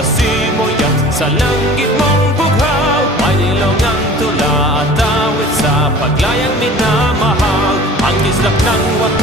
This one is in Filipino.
sa simoy at sa langit mong bughaw. May nilaw ng tula at awit sa paglayang minamahal. Ang kislap ng wakas